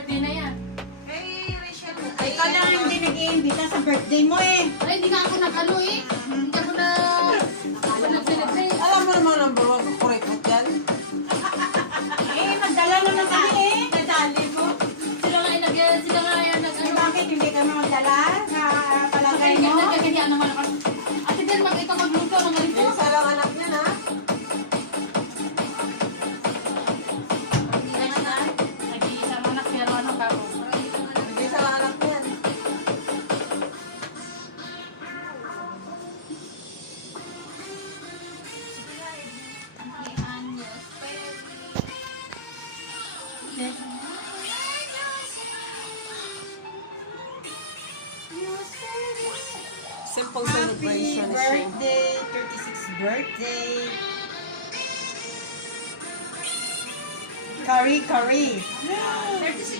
birthday na yan. Kay Rachel. Ikaw lang hindi nag-iimbita sa birthday mo eh. Ay, hindi nga ako nag-ano eh. Hindi ako nag-celebrate. Alam mo naman number 1 ko kurikot yan. Eh, magdala naman kami eh. Nadali mo. Sila nga yung Eh, bakit hindi kami magdala sa palagay mo? nag-ganyan naman ako. Ate Ben, ikaw magluto ng ganito. Isa lang anak niya na. Nag-iisang anak, pero ano ka mo? Isa lang anak niya. Simple celebration Happy birthday, 36th birthday. Kari. 36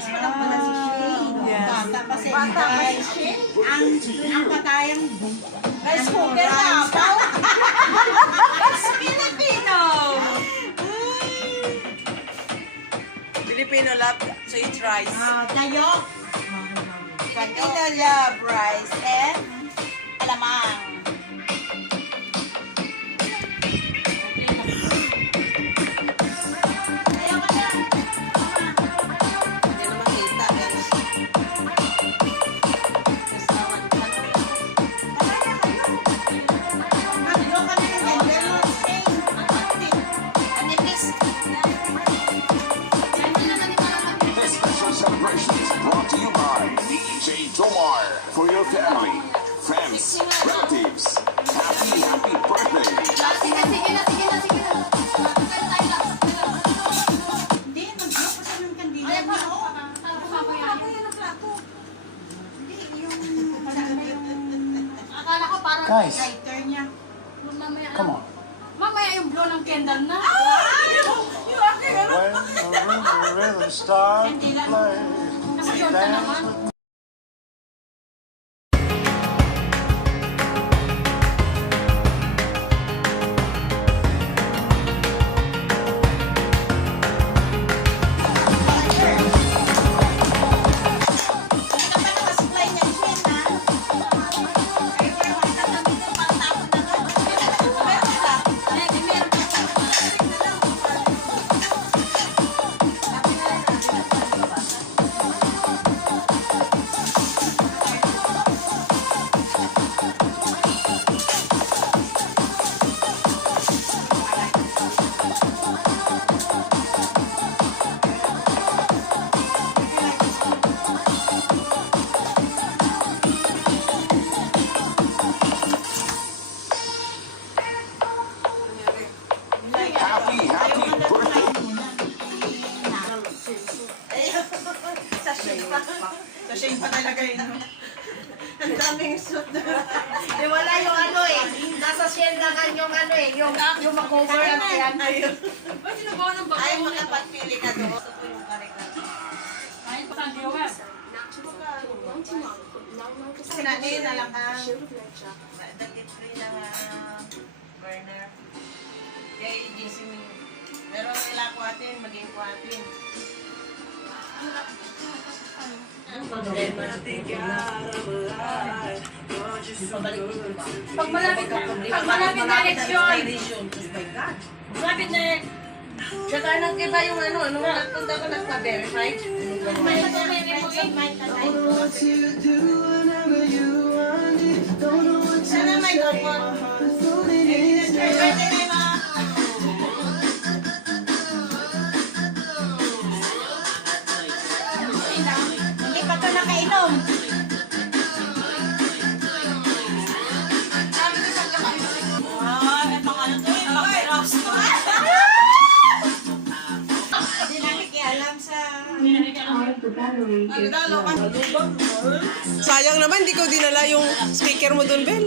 pa lang pala si Shane. Bata pa si Bata pa si Inday. Shane. Ang patayang Rice cooker na. It's Filipino. Filipino love sweet rice. tayo. Filipino love rice and alamang. Hindi na makita. Maglo ka na yung ganda mo. This special celebration is brought to you by DJ Tomar. For your family, friends, relatives, happy birthday. Sige na. Hindi, maglo ka sa ng kandila. Ay, ako. Akala ko parang Guys. Lighter niya. mamaya. Come on. Mamaya yung blow ng candle na. When the rhythm starts to play, Naka-short ka naman. dance with happy birthday. Sa Shane pa. Sa Shane pa talaga yun. Ang daming suit. Eh, wala yung ano eh. Nasa shell na nga yung ano eh. Yung mag-over at yan. Ayun. Ba't sinubawa ng bago? Ay, makapagpili ka doon. Gusto ko yung karika. Ay, pasan viewers. Sinanin na lang ang dagit free ng burner. Kaya gising. Pero nila ko atin, maging ko atin. Pag malapit na eleksyon. Malapit na Tsaka nagkiba yung ano, nung nagpunta ko nagpa-verify. may Sana may gopon. Hindi pa ito nakainom. Hindi nakikialam sa... Sayang naman, di ko dinala yung speaker mo dun, Ben.